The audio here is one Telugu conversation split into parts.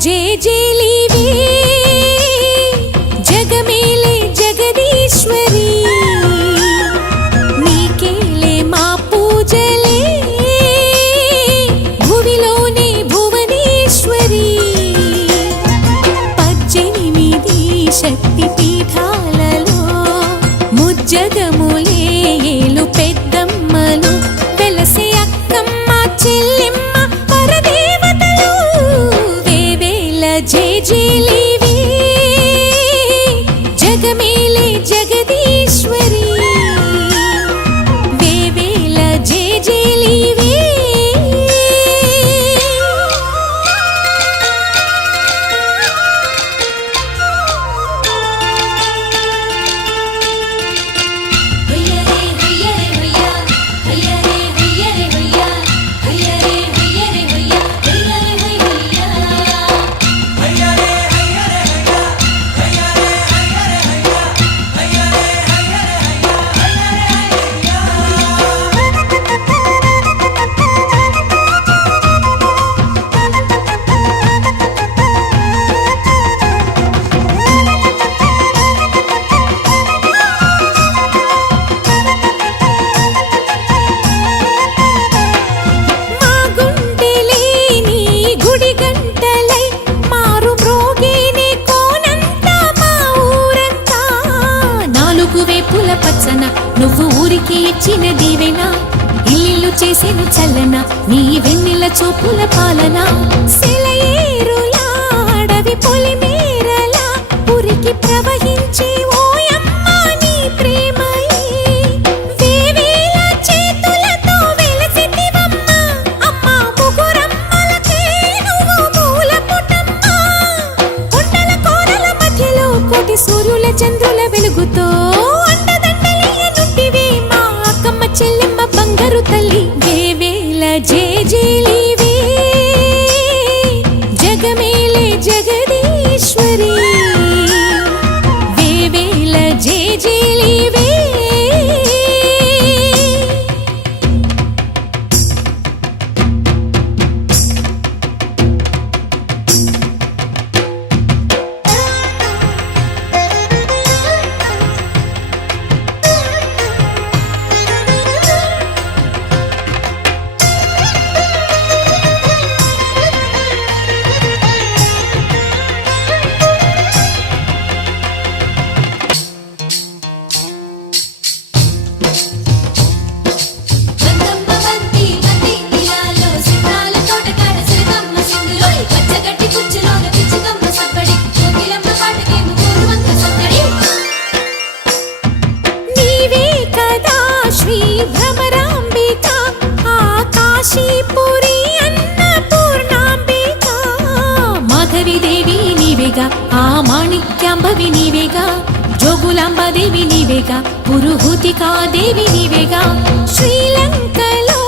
జేజేలివే జగమేలే జగదీశ్వరి నీకేలే మా పూజలే భువిలోనే భువనేశ్వరి 18 శక్తి పీఠాలలో ముజ్జగములే ఏలు పెద్దమ్మలు వెలసే అక్కమ్మ చెల్లెమ్మ పరదేవతలు వేవేల జేజేలివే జగమేలే జగదీశ్వరి వేవేల జేజేలివే నువ్వు ఊరికి ఇచ్చిన దీవెన ఇల్లు చేసేను చల్లన నీ వెన్నెల చూపుల పాలన సెలయేరులా అడవి పొలిమేరలా ఉరికి ప్రవహించే ఓయమ్మ నీ ప్రేమయే వేవేల చేతులతో వెలసితివమ్మ అమ్మ ముగురమ్మలకే నువ్వు మూలపుటమ్మ కొండల కోరల మధ్యలో కోటి సూర్యుల చంద్రుల వెలుగుతో చెల్లెమ్మ బంగారు తల్లి వేవేల జేజేలివే జగమేలే జగదీశ్వరి వేవేల జేజేలివే ఆ మాణిక్యాంబవి నీవేగా జోగులాంబదేవి నీవేగా పురుహూతికా దేవి నీవేగా శ్రీలంకలో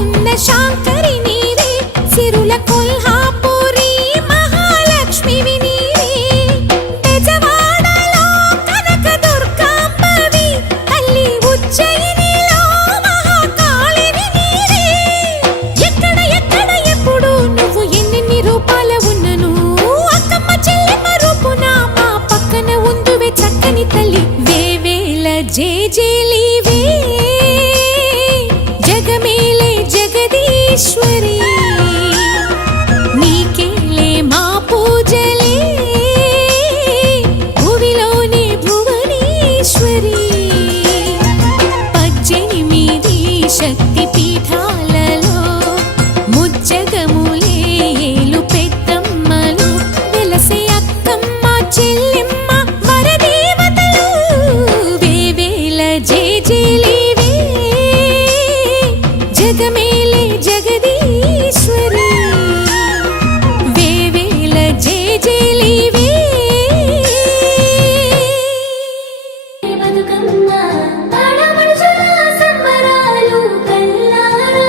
ఉన్న శాంకరి నీవే సిరుల కొల్హాపురి మహాలక్ష్మివి నీవే బెజవాడలో కనక దుర్గాంబవి తల్లి ఉజ్జయినిలో మహాకాళివి నీవే ఎక్కడ ఎక్కడ ఎప్పుడు నువ్వు ఎన్నెన్ని రూపాల ఉన్నను అక్కమ్మ చెల్లెమ్మ రూపున మా పక్కన ఉందువే చక్కని తల్లి వేవేల జేజేలివే జగమేలే జగదీశ్వరి నీకేలే మా పూజలే భువిలోనే భువనేశ్వరి 18 శక్తి పీఠాలలో ముజ్జగములే ఏలు పెద్దమ్మలు వెలసే అక్కమ్మ చెల్లెమ్మ వరదేవతలు వేవేల జేజేలివే జగమేలే జగదీశ్వరి వేవేల జేజేలివే బతుకమ్మ ఆడపడుచుల సంబరాలు కల్లారా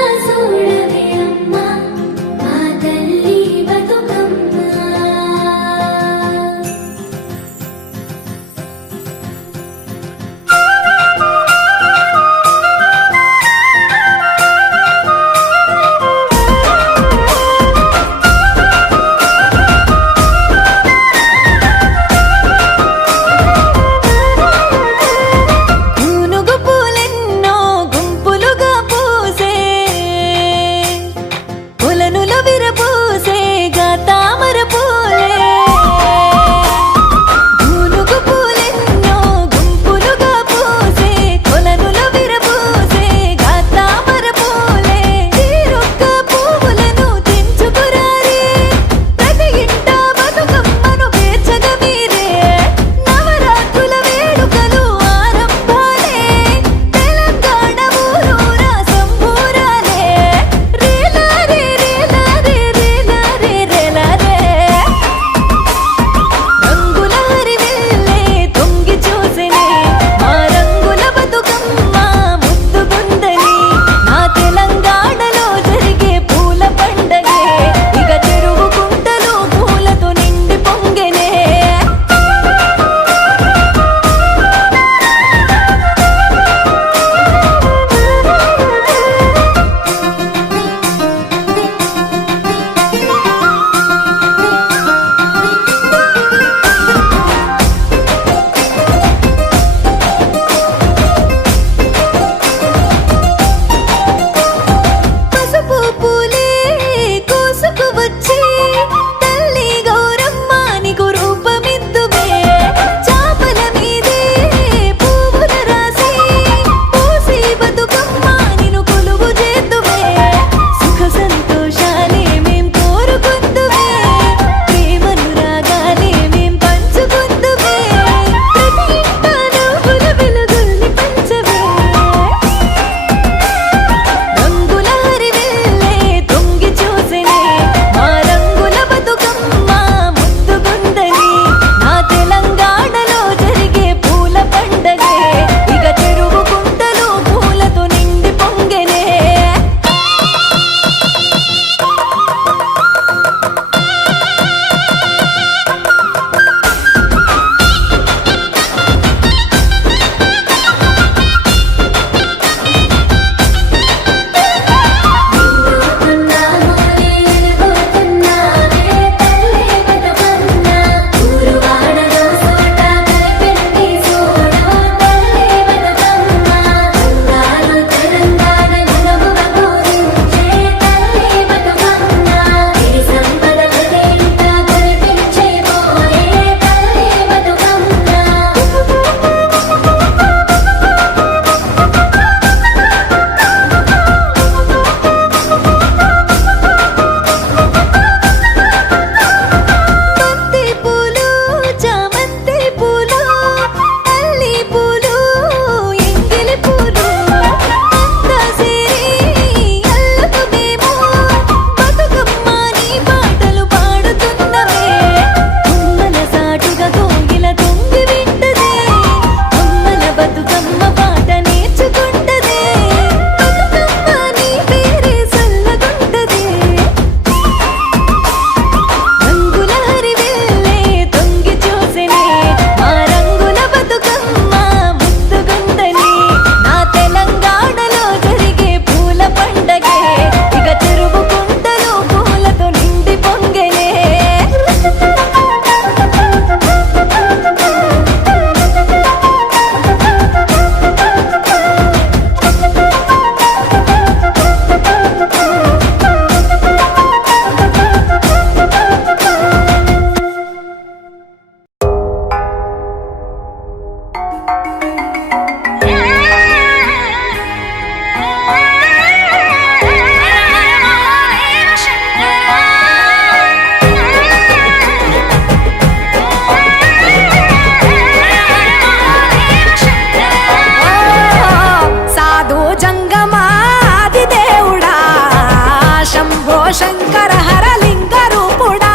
శంకర హరలింగ రూపుడా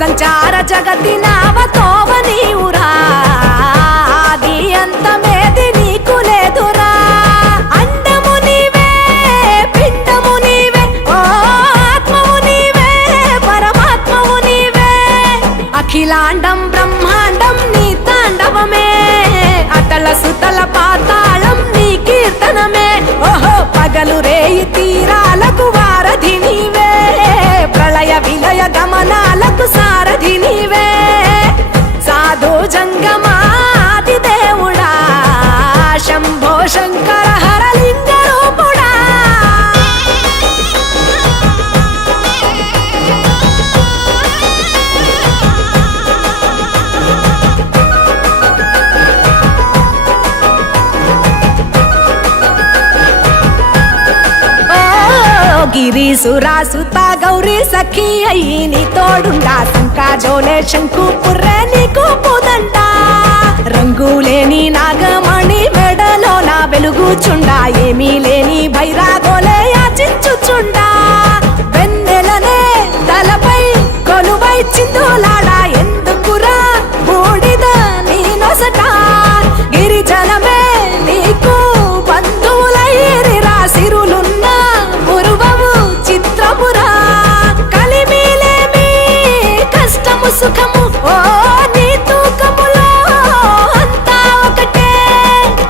సంచార జగతి నావతోవ నీవురా ఆది అంతమేది నీకు లేదురా అండము నీవే పిండము నీవే ఓ ఆత్మవు నీవే పరమాత్మవు నీవే అఖిలాండం బ్రహ్మాండం నీ తాండవమే అతల సుతల పాతాళం నీ కీర్తనమే ఓహో పగలు రేయి తీరాలకు వారధి నీవే ప్రళయ విలయ గమనాలకు సారథి నీవే సాధు జంగమాది దేవుడా శంభో శంకర హరలింగ రూపుడా గిరీసురాసుత గౌరీ సఖీ అయ్యి నీ తోడుండా సంకాజోలే శంకు పుర్రే నీకు పుదండ రంగులేని నాగమణి మెడలో నా వెలుగుచుండా ఏమీ లేని భైరాగోలే యాచించుచుండా వెన్నెలనే తలపై కొలువై చిందులాడా ఎందుకురా బూడిద నీ నొసట గిరిజనమే నీకు బంధువులైరిరా సిరులున్న పురువవు చిత్రపురా కలిమిలేమి కష్టము సుఖము ఓ నీ తూకములో అంతా ఒకటే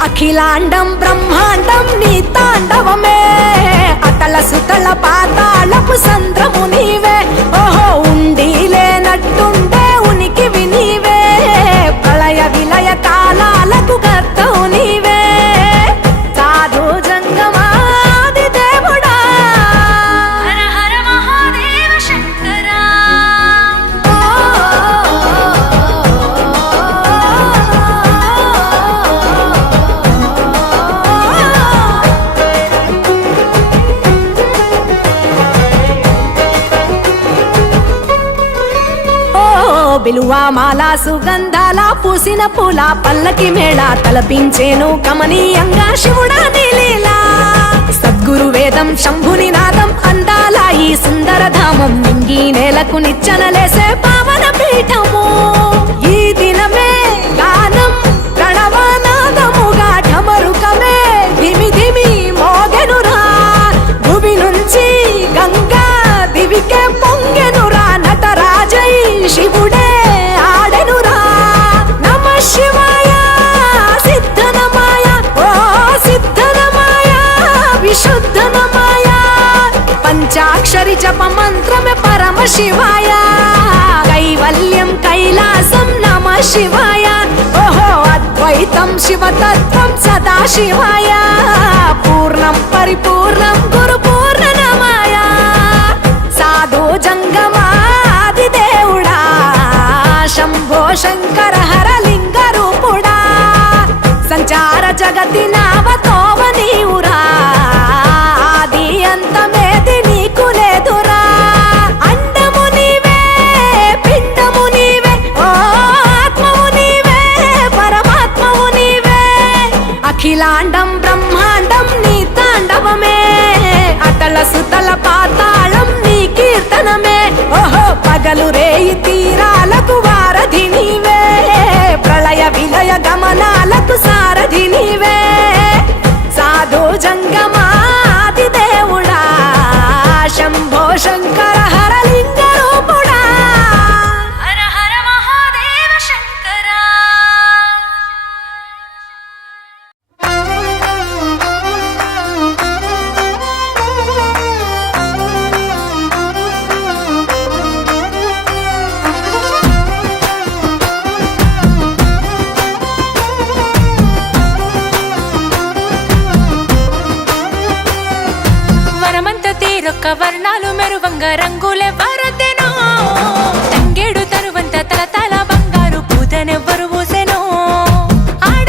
అఖిలాండం బ్రహ్మాండం నీ తాండవమే అతల సుతల పాతాళపు సంద్రము నీవే ఓహో ఉండి లేనట్టుండే ఉనికివి నీవే ప్రళయ విలయ కాలాలకు కర్తవు నీవే సాధు జంగమాది దేవుడా హర హర మహాదేవ శంకర బిలువా మాల సుగంధాల పూసిన పూల పల్లకి మేళ తలపించేను కమనీయంగా శివుడా నీలీలా సద్గురు వేదం శంభుని నాదం అందాల ఈ సుందర ధామం నింగి నేలకు నిచ్చనలేసే పావన పీఠము ఈ దినమే గానం ప్రణవనాదముగా ఢమరుకమే ధిమి ధిమి మోగెనురా భూమి నుంచి గంగా దివికే పొంగెనురా నటరాజై శివుడే ఆడెనురా నమ శివాయ సిద్ధనమాయ ఓ సిద్ధనమాయ విశుద్ధనమాయ పంచాక్షరి జప మంత్రమే పరమ శివాయ కైవల్యం కైలాసం నమ శివాయ ఓహో అద్వైతం శివతత్వం సదా శివాయ పూర్ణం పరిపూర్ణం గురు పూర్ణనమాయ సాధు జంగమాది దేవుడా శంభో శంకర హరలింగ రూపుడా సంచార జగతి నావతోవ నీవురా ఆది అంతమేది నీకు లేదురా అండము నీవే పిండము నీవే ఓ ఆత్మవు నీవే పరమాత్మవు నీవే అఖిలాండం బ్రహ్మాండం నీ తాండవమే అతల సుతల పాతాళం నీ కీర్తనమే ఓహో పగలు రేయి తీరాలకు వారధి నీవే ప్రళయ విలయ గమనాలకు సారథి నీవే సాధు జంగమాది దేవుడా శంభో శంకర హరలింగ రూపుడా హర హర మహాదేవ శంకర వనమంత తీరొక్క వర్ణాలు మెరువంగ రంగులే వరదెనో తంగేడు తరువంత తల తల బంగారు పూతనెవ్వరు పూసెనో ఆడ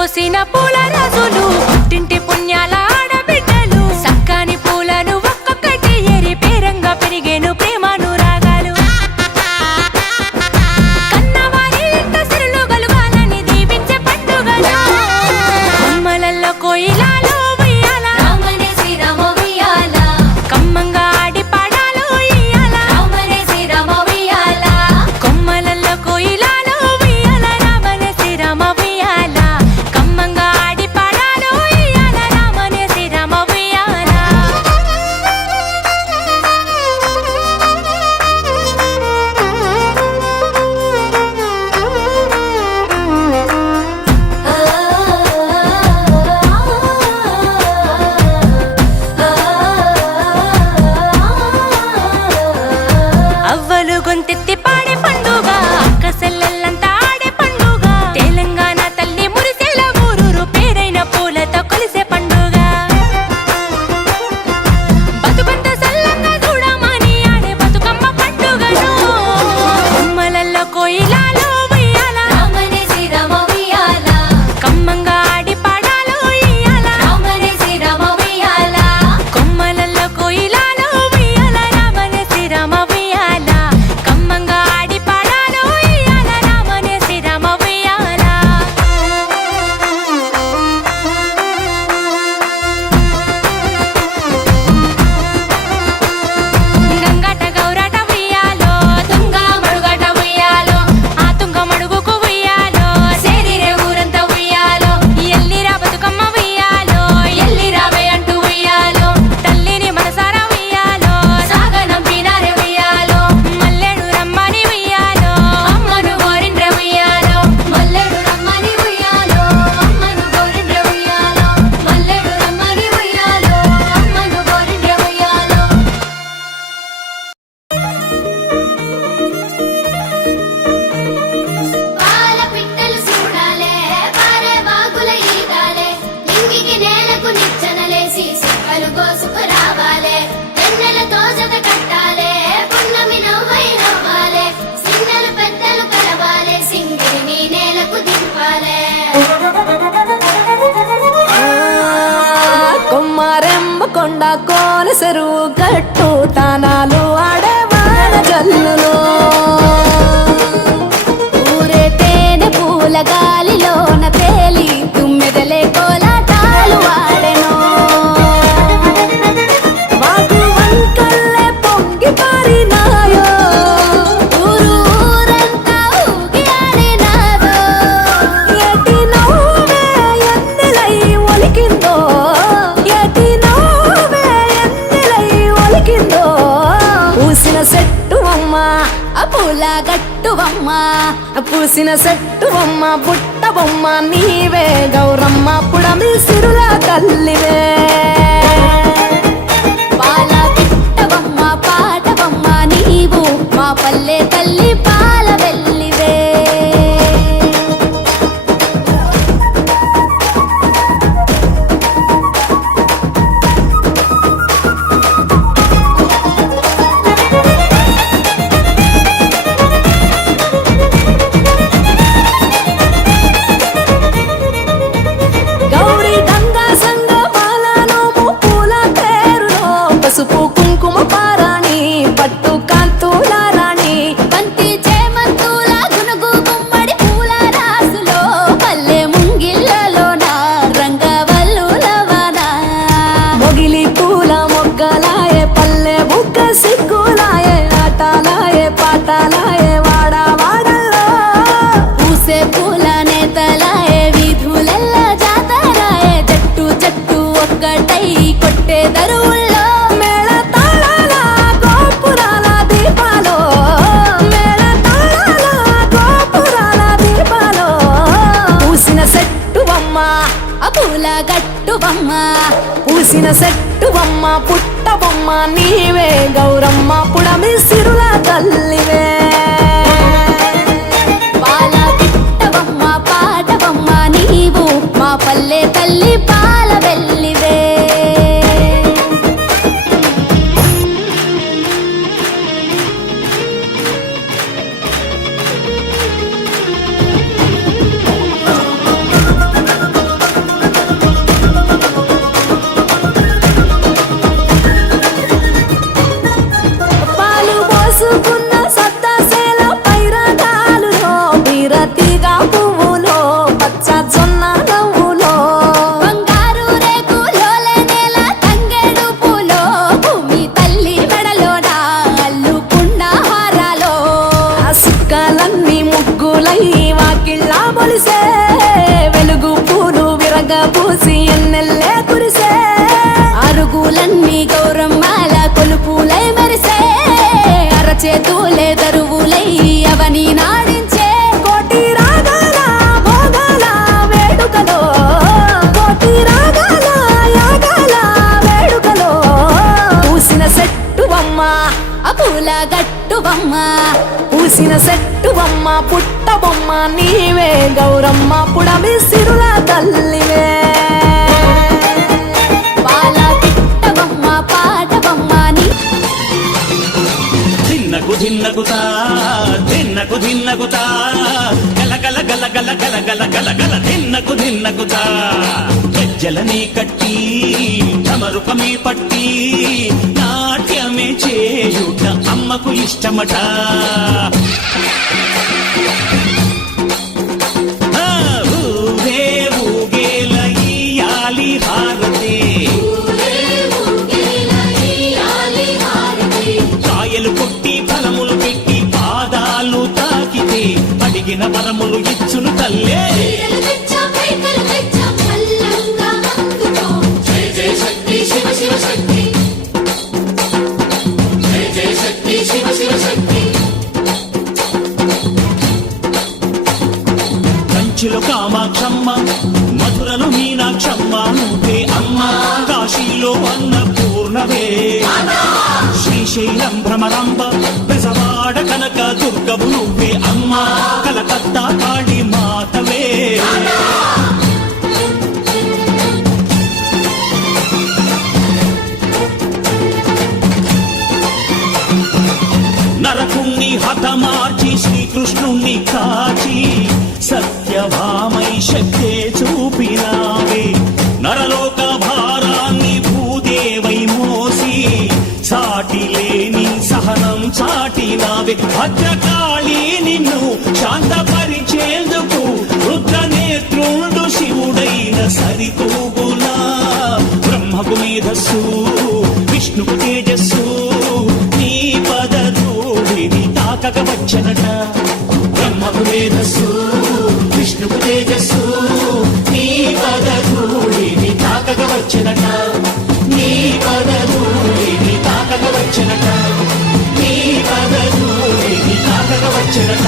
పోసిన పూల రాజులు పుట్టింటి పుణ్యాల ఆడబిడ్డలు సక్కాని పూలను ఒక్కొక్కటి ఏరి పేరంగా పెరిగేను ప్రేమానురాగాలు కన్నవారి ఇంట సిరులు గలుగాలని దీవించే పండుగలు కొమ్మలల్లో కోయిలాలు ఉయ్యాల రామనే శ్రీరామ ఉయ్యాల కమ్మంగా ఆడి పాడాలు ఉయ్యాల రామనే శ్రీరామ ఉయ్యాల కొమ్మలల్లో కోయిలాలు ఉయ్యాల రామనే శ్రీరామ ఉయ్యాల కమ్మంగా ఆడి పాడాలు ఉయ్యాల రామనే శ్రీరామ ఉయ్యాల అవ్వలు గొంతెత్తి పాడే పండుగ అక్క సెల్లెల్లంతా ఆడే పండుగ తెలంగాణ తల్లి మురిసేల ఊరూరు పేరైన పూలతో కొలిసే పండుగ బతుకంత సల్లంగా చూడమని ఆడే బతుకమ్మ పండుగను కొమ్మలల్లో కోయిలాలు ఉయ్యాల రామనే శ్రీరామ ఉయ్యాల కమ్మంగా ఆడి పాడాలు ఉయ్యాల రామనే శ్రీరామ ఉయ్యాల కొమ్మలల్లో కోయిలాలు ఉయ్యాల రామనే శ్రీరామ ఉయ్యాల కమ్మంగా ఆడి పాడాలు ఉయ్యాల రామనే శ్రీరామ ఉయ్యాల గంగట గౌరట ఉయ్యాలో తుంగా మడుగట ఉయ్యాలో ఆ తుంగ మడుగుకు ఉయ్యాలో సేరిరే ఊరంతా ఉయ్యాలో ఎల్లిరా బతుకమ్మ ఉయ్యాలో ఎల్లిరావే అంటూ ఉయ్యాలో తల్లిని మనసారా ఉయ్యాలో సాగనంపినారే ఉయ్యాలో మల్లెడు రమ్మని ఉయ్యాలో అమ్మను గోరిండ్రె ఉయ్యాలో మల్లెడు రమ్మని ఉయ్యాలో అమ్మను గోరిండ్రె ఉయ్యాలో మల్లెడు రమ్మని ఉయ్యాలో అమ్మను గోరిండ్రె ఉయ్యాలో పాల పిట్టలు చూడాలే పారే వాగుల ఈదాలే నింగికి నేలకు నిచ్చెనలేసి సుక్కలు కోసుకు రావాలే వెన్నెలతో జత కట్టాలే పున్నమి నవ్వై నవ్వాలే సిన్నలు పెద్దలు కలవాలే సింగిరిని నేలకు దింపాలే కొమ్మారెమ్మ కొండ కోన చెరువు గట్టు తానాలు ఆడే వాన జల్లులో ఊరే తేనె పూల గాలిలోన తేలి తుమ్మెదలే కోలాటాలు వాడెను మాకు వంకల్లే పొంగి పారినాయో ఊరు ఊరంతా ఊగి ఆడినారు ఎటి నవ్వే ఎన్నెలై ఒలికిందో ఎటి నవ్వే ఎన్నెలై ఒలికిందో పూసిన చెట్టు అమ్మ ఆ పూల గట్టువమ్మ పూసిన చెట్టు బొమ్మ పుట్ట బొమ్మ నీవే గౌరమ్మ పుడమి సిరుల తల్లివే పాల పిట్టవమ్మ పాటవమ్మ నీవు మా పల్లె తల్లి పాల వెల్లివే గౌరీ గంగా సంగ బాలనోము పూల పేరులో పసుపు కుంకుమ పారాణి పట్టు కాంతుల రాణి బంతి చేమంతుల గునుగు గుమ్మడి పూల రాసులో పల్లె ముంగిళ్ళలోన రంగవల్లులవన మొగిలి పూల మొగ్గలాయే పల్లె బుగ్గ సిగ్గులాయే ఆటలాయే పాటలాయే వాడ వాడల్లో పూసే పూల నేతలాయే వీధులెల్ల జాతరాయే జట్టు జట్టు ఒక్కటై కొట్టే దరువుల్లో మేళ తాళాల గోపురాల దీపాలో మేళ తాళాల గోపురాల దీపాలో పూసిన చెట్టు బొమ్మ ఆ పూల గట్టువమ్మ పూసిన చెట్టు బొమ్మ పుట్ట బొమ్మ నీవే గౌరమ్మ పుడమి సిరుల తల్లివే పాల పిట్టవమ్మ పాటవమ్మ నీవు మా పల్లె తల్లి పాల వెల్లివే విచ్చుకున్న సద్దసేల పైరగాలులో బీరతిగా పువ్వులో పచ్చ జొన్న నవ్వులో బంగారు రేకులోలే నేల తంగేడు పూలో భూమి తల్లి మెడలోన అల్లుకున్న హారాలో ఆ సుక్కలన్నీ ముగ్గులై వాకిళ్ళ మొలిసే వెలుగు పూలు విరగబూసి ఎన్నెల్లే కురిసే అరుగులన్నీ గౌరమ్మాల కొలుపులై మెరిసే అరచేతులే దరువులై అవని నాడించే కోటి రాగాల భోగాల వేడుకలో కోటి రాగాల యాగాల వేడుకలో పూసిన సెట్టువమ్మ అపూల గట్టువమ్మ పూసిన సెట్టువమ్మ పుట్టబొమ్మ నీవే గౌరమ్మ పుడమి సిరుల తల్లివే పాల పిట్టవమ్మ పాటవమ్మ నీ ధిన్నకు ధిన్నకుతా ధిన్నకు ధిన్నకుతా గల గల గల గల గల గల గల గల ధిన్నకు ధిన్నకుతా గజ్జలని కట్టి తమరుకమే పట్టి నాట్యమే చేయుట అమ్మకు ఇష్టమట ఆ, ఊరే ఊగేల ఇయ్యాలి హారతి కాయలు కొట్టి ఫలములు పెట్టి పాదాలు తాకితే అడిగిన వరములు ఇచ్చును తల్లే కంచిలో కామాక్షమ్మ మధురలో మీనాక్షమ్మ నువ్వే అమ్మ కాశీలో అన్నపూర్ణవే శ్రీశైలం భ్రమరాంబ బెజవాడ కనక దుర్గవు నువ్వే అమ్మ కలకత్తా కాళీ మాతవే నరకుణ్ణి హతమార్చి శ్రీకృష్ణుణ్ణి కాచి సత్యభామై శక్తే చూపినావే నరలోక భారాన్ని భూదేవై మోసి సాటి లేని సహనం చాటినావే భద్రకాళి నిన్ను శాంతపరిచేందుకు రుద్రనేత్రుండు శివుడైన సరితూగులా బ్రహ్మకు మేధస్సు విష్ణుకు తేజస్సు నీ పదధూళిని తాకక వచ్చనట బ్రహ్మకు మేధస్సు విష్ణుకు తేజస్సు నీ పదధూళిని తాకక వచ్చనట నీ పదధూళిని తాకక వచ్చనట నీ పదధూళిని తాకక వచ్చనట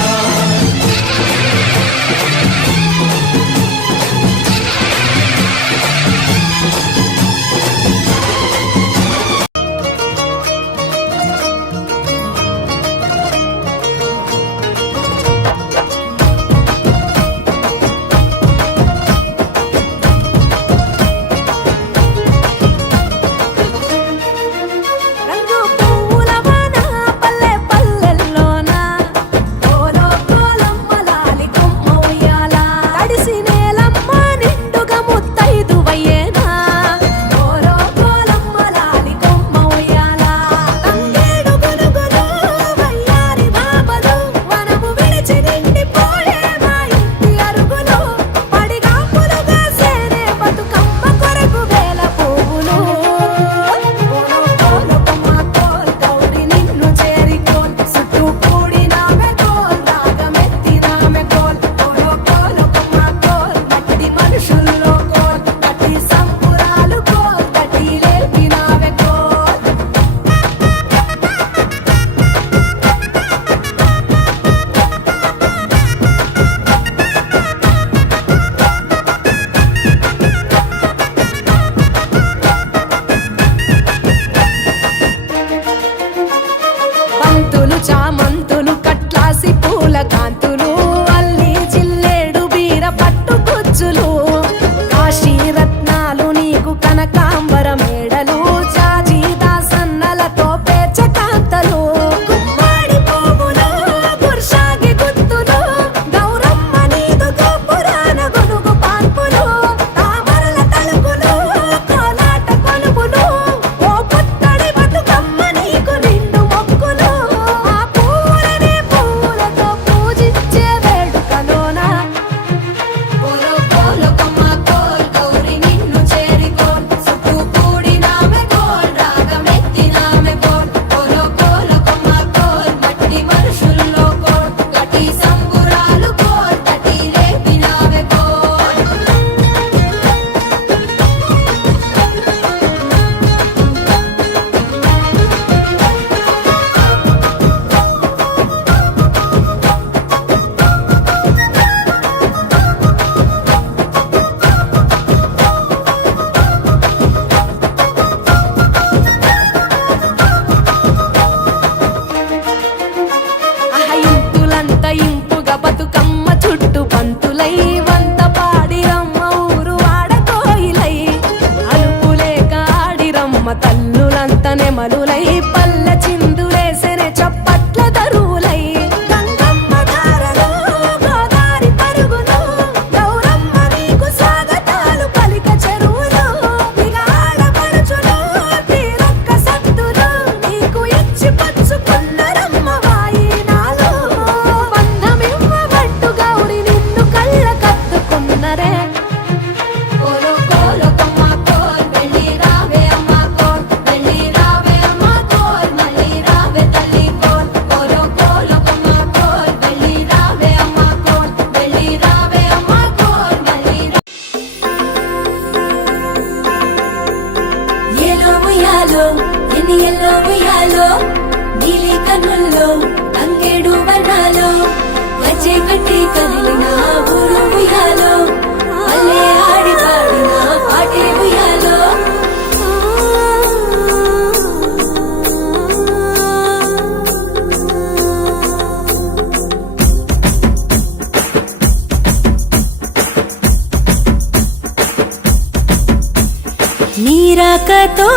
రాకతో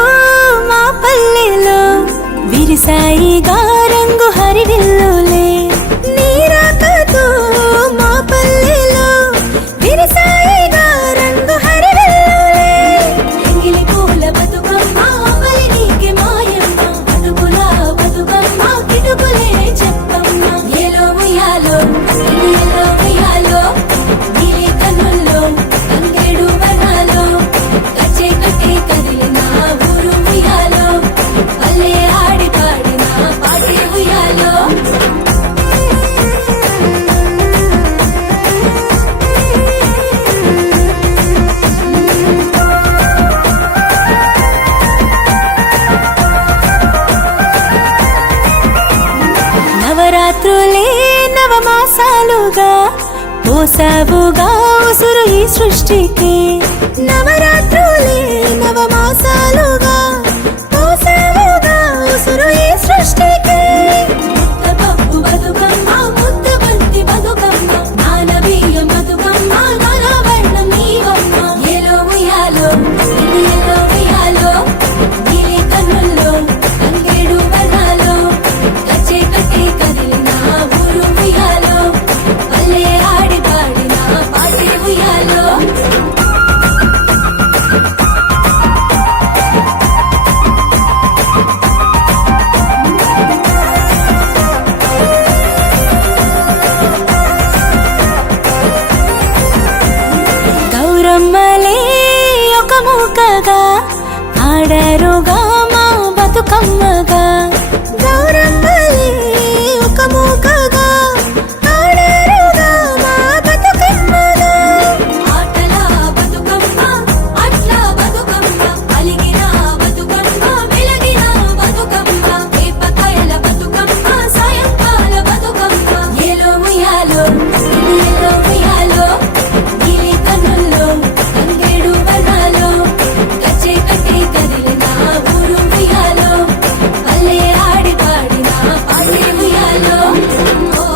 మా పల్లెలో విరిసాయిగా రంగు హరివిల్లులే నీ రాకతో మా పల్లెలో విరిసాయిగా రంగు హరివిల్లులే ఎంగిలి పూల బతుకమ్మ అవలి నీకే మాయమ్మ బతుకుల బతుకమ్మ కిటుకులే చెప్పమ్మ ఏలో ఉయ్యాలో ఏలో ఉయ్యాలో నీలి కన్నుల్లో తంగేడు వనాలో కచ్చే కట్టే కదిలిన ఊరు ఉయ్యాలో పల్లె ఆడి పాడిన పాటే ఉయ్యాలో నవరాత్రులే నవమాసాలుగా పోసావుగా ఉసురు ఈ సృష్టికి నవరాత్రులే నవమాసాలుగా పోసావుగా ఉసురు ఈ సృష్టికి ముద్ద పప్పు బతుకమ్మ ముద్ద బంతి బతుకమ్మ నానబియ్యం బతుకమ్మ నానవర్ణం నీవమ్మ ఏలో ఉయ్యాలో ఏలో ఉయ్యాలో నీలి కన్నుల్లో తంగేడు వర్ణాలో కచ్చే కట్టే కదిలిన ఊరు ఉయ్యాలో పల్లె ఆడి పాడిన పాటే ఉయ్యాలో గౌరమ్మలే ఒక మూకగా ఆడారుగా మా బతుకమ్మగా గౌరమ్మలే ఒక మూకగా ఆడారుగా మా బతుకమ్మగా ఆటల బతుకమ్మ అట్ల బతుకమ్మ అలిగిన బతుకమ్మ వెలగిన బతుకమ్మ వేపకాయల బతుకమ్మ సాయంకాల బతుకమ్మ ఏలో ఉయ్యాలో ఏలో ఉయ్యాలో నీలి కన్నుల్లో తంగేడు వర్ణాలో కచ్చే కట్టే కదిలిన ఊరు ఉయ్యాలో పల్లె ఆడి పాడిన పాటే ఉయ్యాలో ఓ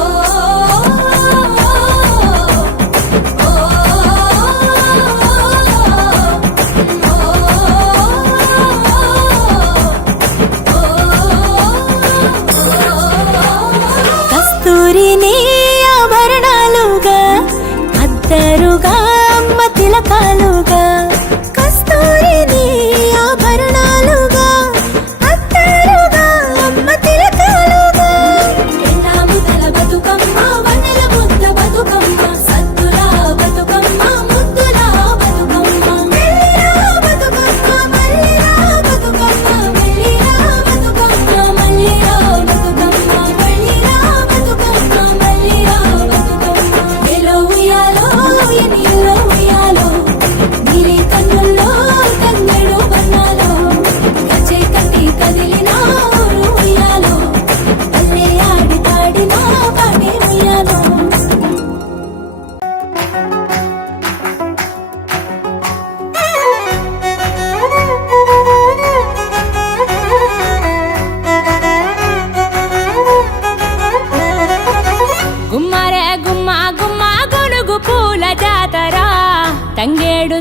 కస్తూరిని ఆభరణాలుగా అద్దరుగా అమ్మ తిలకాలుగా కస్తూరిని ఆభరణాలుగా అద్దరుగా అమ్మ తిలకాలుగా ఎండాముదల బతుకమ్మ వన్నెల ముద్ద బతుకమ్మ సద్దుల బతుకమ్మ ముద్దుల బతుకమ్మ మెల్లిరా బతుకమ్మ మల్లిరా బతుకమ్మ మెల్లిరా బతుకమ్మ మల్లిరా బతుకమ్మ మల్లిరా బతుకమ్మ మల్లిరా బతుకమ్మ ఏలో ఉయ్యాలో ఎనిలో ఉయ్యాలో నీలి కన్నుల్లో తంగెడు వర్ణాలో కచ్చే కట్టి కదిలిన ఊరు ఉయ్యాలో పల్లె ఆడి పాడిన పాటే ఉయ్యాలో గుమ్మరే గుమ్మ గుమ్మ గొనుగు పూల జాతర తంగేడు